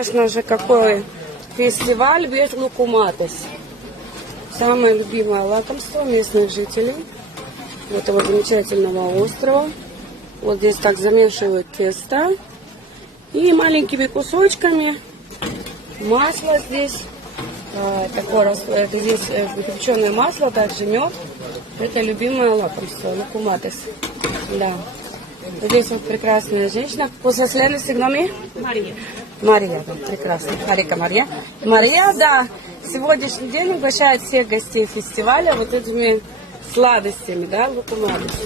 Конечно же, какой фестиваль без лукуматос. Самое любимое лакомство местных жителей этого замечательного острова. Вот здесь так замешивают тесто. И маленькими кусочками масло здесь. Это здесь выпеченное масло, также мед. Это любимое лакомство, лукуматос. Да. Здесь вот прекрасная женщина. После сигнами? Мария. Мария, да, прекрасно. Марика Мария. Мария, да, сегодняшний день угощает всех гостей фестиваля вот этими сладостями, да, лукуматос.